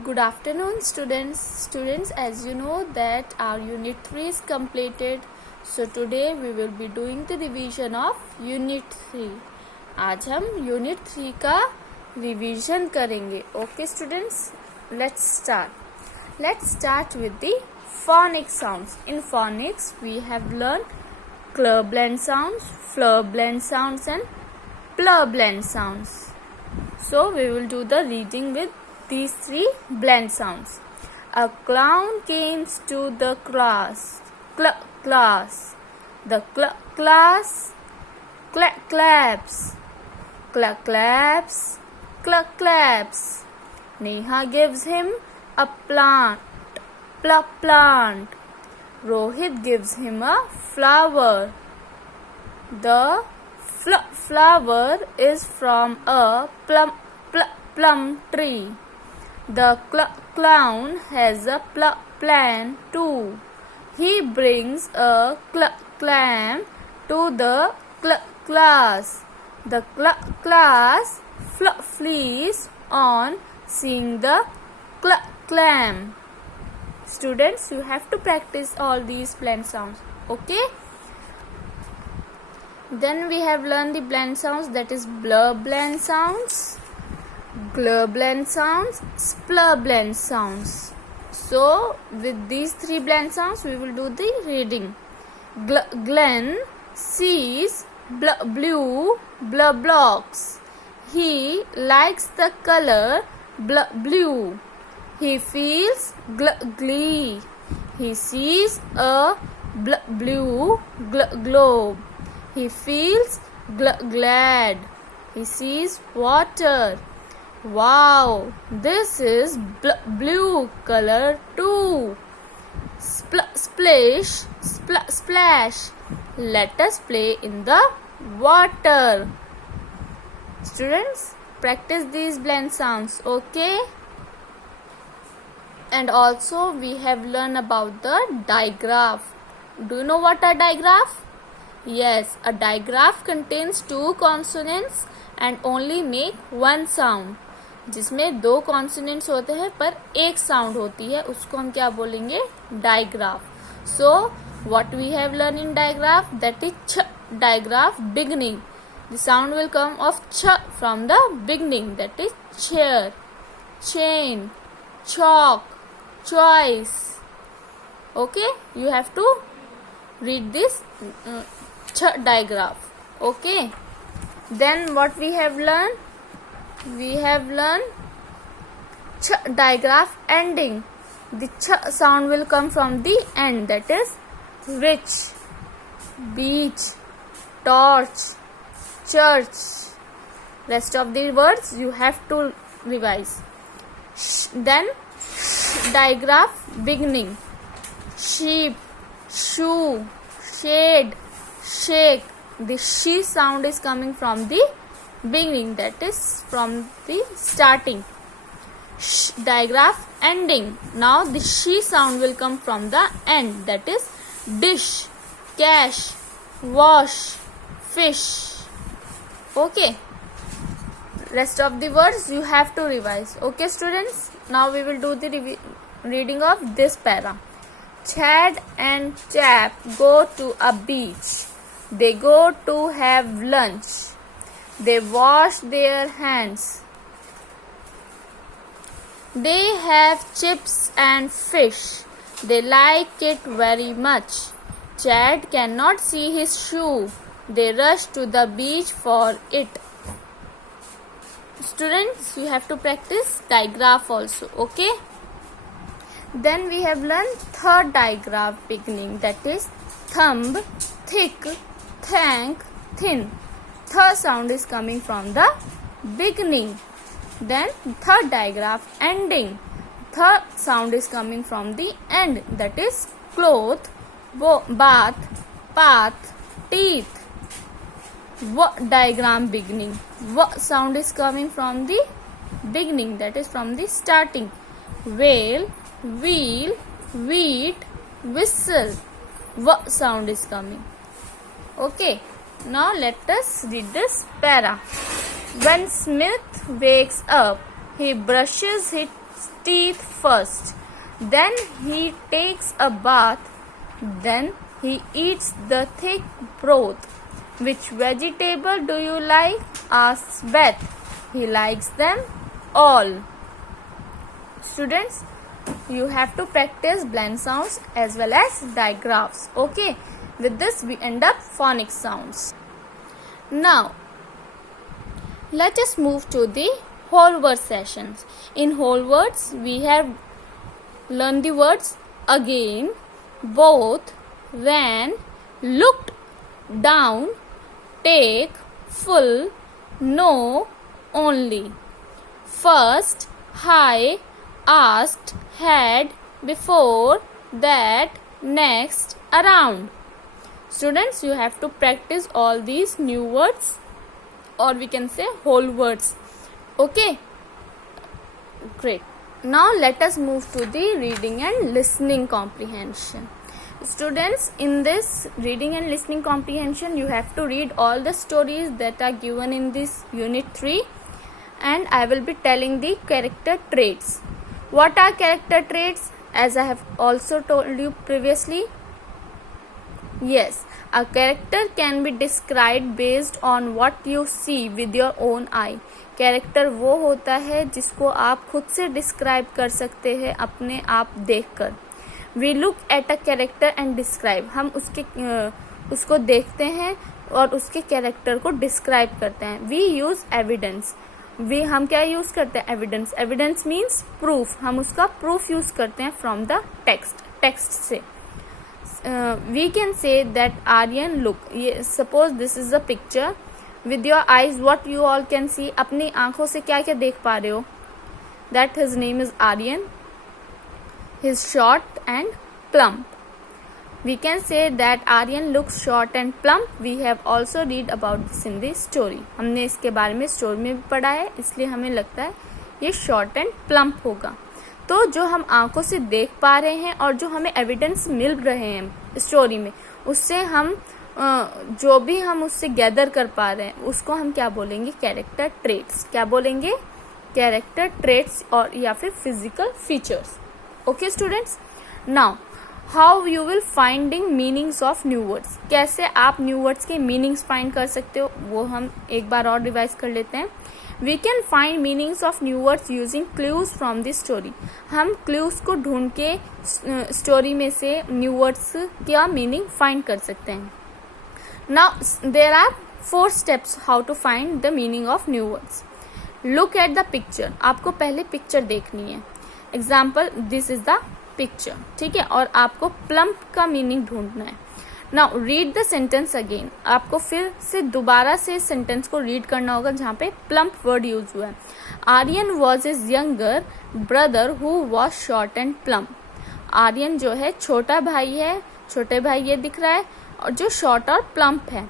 Good afternoon, students. Students, as you know that our unit 3 is completed. So today we will be doing the revision of unit 3. आज हम unit 3 का revision करेंगे. Okay, students, let's start. Let's start with the phonic sounds. In phonics, we have learned cl blend sounds, fl blend sounds, and pl blend sounds. So we will do the reading with these three blend sounds. A clown came to the class. Class. The class claps. Claps. Claps. Neha gives him a plant. Plant. Rohit gives him a flower. The flower is from a plum tree. The clown has a plan too. He brings a clam to the class. The class flees on seeing the clam. Students, you have to practice all these blend sounds. Okay? Then we have learned the blend sounds, that is blur blend sounds, glur blend sounds, splur blend sounds. So with these three blend sounds we will do the reading. Glenn sees blue blocks. He likes the color blue. He feels glee. He sees a blue globe. He feels glad. He sees water. Wow, this is blue color too. Splash. Let us play in the water. Students, practice these blend sounds, okay? And also we have learned about the digraph. Do you know what a digraph? Yes, a digraph contains two consonants and only make one sound. जिसमें दो consonants होते हैं पर एक sound होती है, उसको हम क्या बोलेंगे? Digraph. So what we have learn in digraph, that is छ digraph beginning. The sound will come of छ from the beginning, that is chair, chain, chalk, choice. Okay, you have to read this digraph. Okay, then what we have learned? We have learned digraph ending. The sound will come from the end, that is rich, beach, torch, church. Rest of the words you have to revise. Then digraph beginning. Sheep, shoe, shade, shake. The she sound is coming from the beginning, that is from the starting. Digraph ending. Now the she sound will come from the end, that is dish, cash, wash, fish. Okay, rest of the words you have to revise. Okay, students, now we will do the reading of this para. Chad and Chap go to a beach. They go to have lunch. They wash their hands. They have chips and fish. They like it very much. Chad cannot see his shoe. They rush to the beach for it. Students, you have to practice digraph also, okay? Then we have learned third digraph beginning, that is thumb, thick, thank, thin. Third sound is coming from the beginning. Then third digraph ending. Third sound is coming from the end, that is cloth, bath, path, teeth. Diagram beginning. Sound is coming from the beginning, that is from the starting. Whale, wheel, wheat, whistle. Sound is coming. Okay, now let us read this para. When Smith wakes up, he brushes his teeth first. Then he takes a bath. Then he eats the thick broth. Which vegetable do you like? Asks Beth. He likes them all. Students, you have to practice blend sounds as well as digraphs. Okay, with this we end up phonic sounds. Now, let us move to the whole word sessions. In whole words, we have learned the words again, both, ran, looked, down, take, full, no, only, first, high, asked, had, before, that, next, around. Students, you have to practice all these new words, or we can say whole words. Okay, great. Now let us move to the reading and listening comprehension. Students, in this reading and listening comprehension, you have to read all the stories that are given in this unit 3, and I will be telling the character traits. What are character traits? As I have also told you previously, yes, a character can be described based on what you see with your own eye. Character वो होता है जिसको आप खुद से describe कर सकते हैं अपने आप देखकर. We look at a character and describe. हम उसको देखते हैं और उसके कैरेक्टर को डिस्क्राइब करते हैं. We use evidence. हम क्या यूज करते हैं? एविडेंस. Evidence means proof. हम उसका प्रूफ यूज करते हैं फ्रॉम द टेक्स्ट से. We can say that Aryan look. Suppose this is a picture. With your eyes what you all can see. अपनी आंखों से क्या क्या देख पा रहे हो? That his name is Aryan. He is short and plump. We can say that Aryan looks short and plump. We have also read about this in the story. हमने इसके बारे में स्टोरी में भी पढ़ा है, इसलिए हमें लगता है ये शॉर्ट एंड प्लम्प होगा. तो जो हम आंखों से देख पा रहे हैं और जो हमें एविडेंस मिल रहे हैं स्टोरी में, उससे हम जो भी हम उससे गैदर कर पा रहे हैं उसको हम क्या बोलेंगे? Character traits. क्या बोलेंगे? कैरेक्टर ट्रेट्स और या फिर physical features. Okay students, now how you will finding meanings of new words. कैसे आप न्यू वर्ड्स के मीनिंग्स फाइंड कर सकते हो वो हम एक बार और रिवाइज कर लेते हैं. We can find meanings of new words using clues from the story. हम क्लूज को ढूंढ के स्टोरी में से न्यू वर्ड्स का मीनिंग फाइंड कर सकते हैं. Now there are 4 steps how to find the meaning of new words. Look at the picture. आपको पहले पिक्चर देखनी है. Example, this is the picture. ठीक है, और आपको प्लम्प का मीनिंग ढूंढना है. Now read the sentence again. आपको फिर से दोबारा से सेंटेंस को रीड करना होगा जहाँ पे प्लम्प वर्ड यूज हुआ है. Aryan was his younger brother who was short and plump. Aryan जो है छोटा भाई है, छोटे भाई ये दिख रहा है, और जो शॉर्ट और प्लम्प है.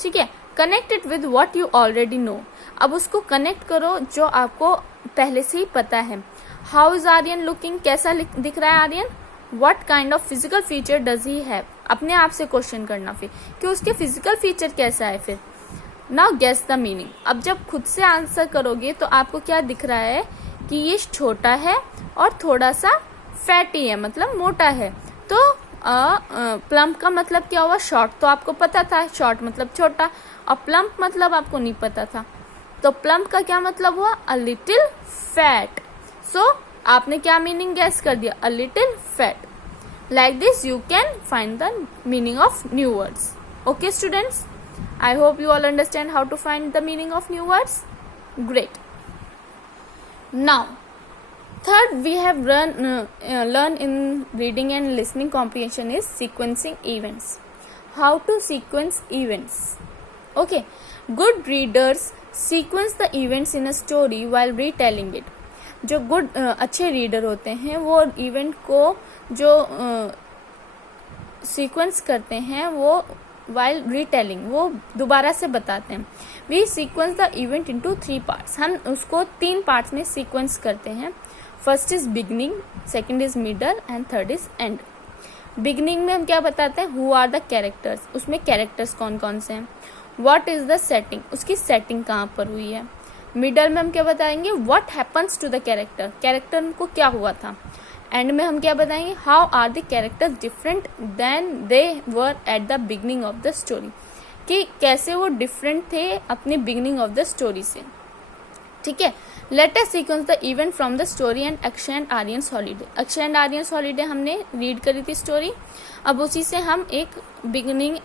ठीक है, connect it with what you already know. अब उसको कनेक्ट करो जो आपको पहले से ही पता है. How is Aryan looking. कैसा दिख रहा है Aryan? What kind of physical feature does he have. अपने आप से क्वेश्चन करना फिर कि उसके फिजिकल फीचर कैसा है. फिर नाउ गेस द मीनिंग. अब जब खुद से आंसर करोगे तो आपको क्या दिख रहा है कि ये छोटा है और थोड़ा सा फैटी है, मतलब मोटा है. तो प्लम्प का मतलब क्या हुआ? शॉर्ट. तो आपको पता था शॉर्ट मतलब छोटा, और प्लम्प मतलब आपको नहीं पता था. तो प्लम्प का क्या मतलब हुआ? अ लिटिल फैट. सो आपने क्या मीनिंग गैस कर दिया? A little fat. Like this you can find the meaning of new words. Okay students, I hope you all understand how to find the meaning of new words. Great. Now third we have learned in reading and listening comprehension is sequencing events. How to sequence events. Okay, good readers sequence the events in a story while retelling it. जो good अच्छे reader होते हैं वो event को जो sequence करते हैं वो while retelling वो दोबारा से बताते हैं. We sequence the event into 3 parts. हम उसको 3 पार्ट्स में सीक्वेंस करते हैं. First is beginning, second is middle and third is end. Beginning में हम क्या बताते हैं? Who are the characters. उसमें कैरेक्टर्स कौन कौन से हैं. What is the setting. उसकी सेटिंग कहाँ पर हुई है. मिडल में हम क्या बताएंगे, what happens to the character, character को क्या हुआ था। एंड में हम क्या बताएंगे, how are the characters different than they were at the beginning of the story, कि कैसे वो डिफरेंट थे अपने बिगनिंग ऑफ द स्टोरी से। ठीक है, let us sequence the event from the story and Akshay and Aryan's holiday. Akshay and Aryan's holiday हमने read करी थी स्टोरी, अब उसी से हम एक बिगनिंग,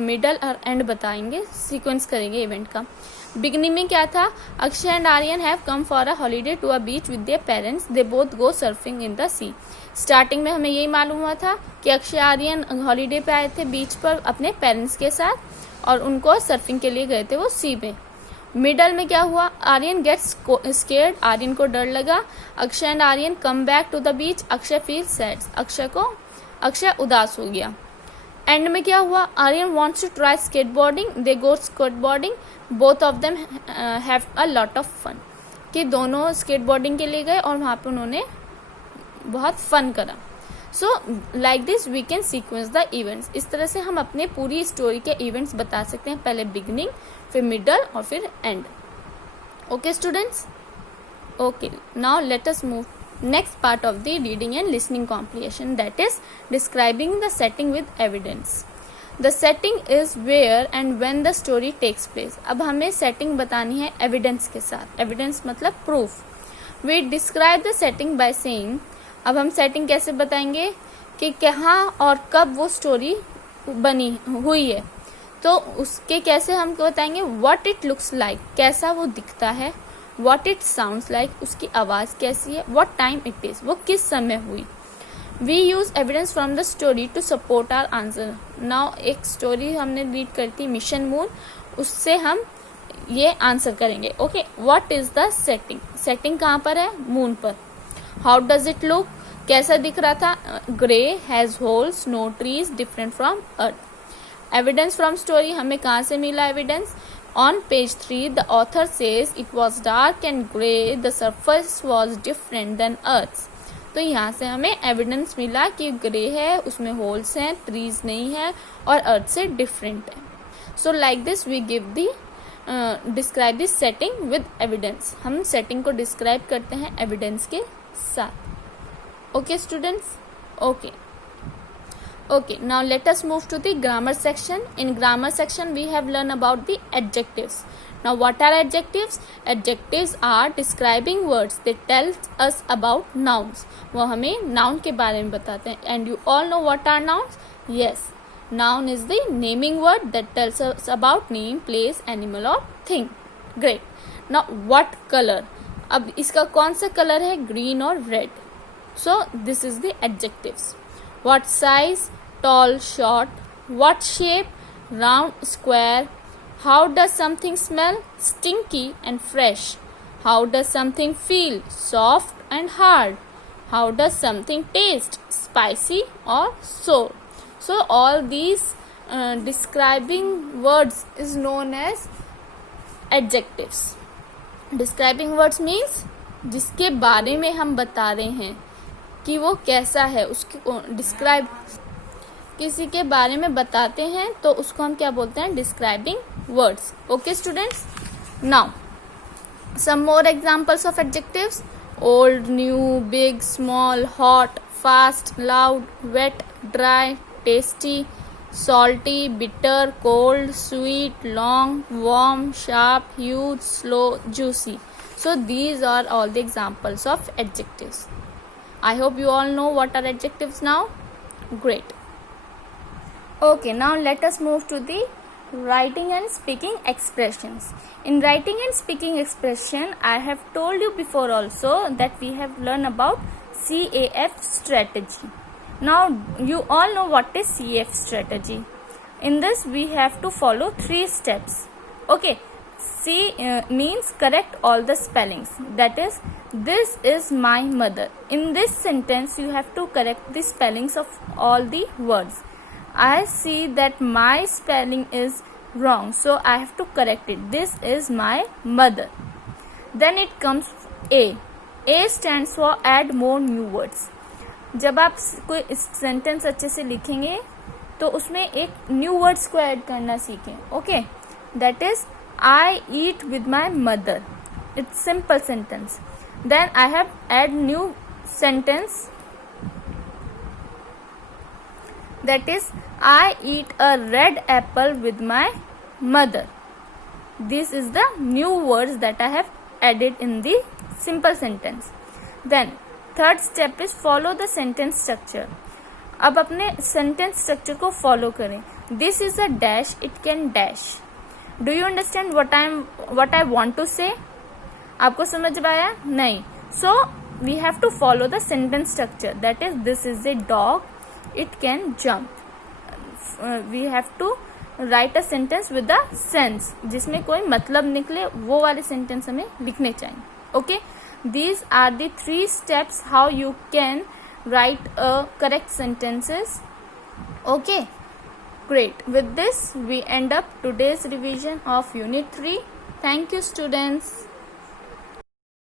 मिडल और एंड बताएंगे, सीक्वेंस करेंगे इवेंट का। बिगनिंग में क्या था, Akshay and Aryan have come for a holiday to a beach with their parents, they both go surfing in the sea. Starting में हमें यही मालूम हुआ था कि अक्षय आर्यन हॉलीडे पे आए थे बीच पर अपने पेरेंट्स के साथ, और उनको सर्फिंग के लिए गए थे वो सी में। मिडल में क्या हुआ, आर्यन गेट्स स्केर्ड, आर्यन को डर लगा। Akshay and Aryan come back to the beach, Akshay feel sad, Akshay उदास हो गया। एंड में क्या हुआ, Aryan wants to try skateboarding, they go skateboarding, both of them have a lot of fun, कि दोनों स्केटबोर्डिंग के लिए गए और वहाँ पे उन्होंने बहुत फन करा। So like this we can sequence the events, इस तरह से हम अपने पूरी स्टोरी के इवेंट्स बता सकते हैं, पहले बिगनिंग, फिर मिडल और फिर and. Okay students, okay now let us move next part of the reading and listening comprehension, that is describing the setting with evidence. The setting is where and when the story takes place. अब हमें setting बतानी है evidence के साथ, evidence मतलब proof. We describe the setting by saying, अब हम setting कैसे बताएंगे कि कहाँ और कब वो story बनी हुई है, तो उसके कैसे हम बताएंगे, what it looks like, कैसा वो दिखता है, what it sounds like, उसकी आवाज़ कैसी है, what time it is, वो किस समय हुई। We use evidence from the story to support our answer. Now एक स्टोरी हमने रीड करती मिशन मून, उससे हम ये आंसर करेंगे। Okay, what is the setting, setting कहाँ पर है, मून पर। How does it look, कैसा दिख रहा था, grey, has holes, no trees, different from earth. Evidence from story हमें कहाँ से मिला evidence, on page 3 the author says it was dark and grey, the surface was different than earth's. तो यहाँ से हमें एविडेंस मिला कि ग्रे है, उसमें होल्स हैं, ट्रीज नहीं है और अर्थ से डिफरेंट है। So like this we give the describe this setting with evidence, हम सेटिंग को डिस्क्राइब करते हैं एविडेंस के साथ। Okay students, okay Okay, now let us move to the grammar section. In grammar section, we have learned about the adjectives. Now, what are adjectives? Adjectives are describing words. They tell us about nouns. वो हमें noun के बारे में बताते हैं. And you all know what are nouns? Yes, noun is the naming word that tells us about name, place, animal or thing. Great. Now, what color? अब इसका कौन सा color है? Green और red. So, this is the adjectives. What size? Tall, short. What shape? Round, square. How does something smell? Stinky and fresh. How does something feel? Soft and hard. How does something taste? Spicy or sour. So all these describing words is known as adjectives. Describing words means जिसके बारे में हम बता रहे हैं कि वो कैसा है, उसको डिस्क्राइब, किसी के बारे में बताते हैं तो उसको हम क्या बोलते हैं, describing words. Okay students, now some more examples of adjectives, old, new, big, small, hot, fast, loud, wet, dry, tasty, salty, bitter, cold, sweet, long, warm, sharp, huge, slow, juicy. So these are all the examples of adjectives. I hope you all know what are adjectives now. Great. Okay, now let us move to the writing and speaking expressions. In writing and speaking expression, I have told you before also that we have learned about CAF strategy. Now you all know what is CAF strategy. In this we have to follow 3 steps. Okay, C means correct all the spellings. That is, this is my mother. In this sentence you have to correct the spellings of all the words. I see that my spelling is wrong, so I have to correct it. This is my mother. Then it comes A. A stands for add more new words. जब आप कोई sentence अच्छे से लिखेंगे तो उसमें एक new words को ऐड करना सीखें. Okay, that is I eat with my mother. it's simple sentence. Then I have add new sentence, that is, I eat a red apple with my mother. This is the new words that I have added in the simple sentence. Then third step is follow the sentence structure. अब अपने sentence structure को follow करें. This is a dash, it can dash. Do you understand what I want to say? आपको समझ में आया? नहीं. So we have to follow the sentence structure. That is, this is a dog, it can jump. We have to write a sentence with the sense, जिसमें कोई मतलब निकले, वो वाले sentence हमें लिखने चाहिए. Okay? These are the 3 steps how you can write a correct sentences. Okay? Great. With this, we end up today's revision of Unit 3. Thank you, students.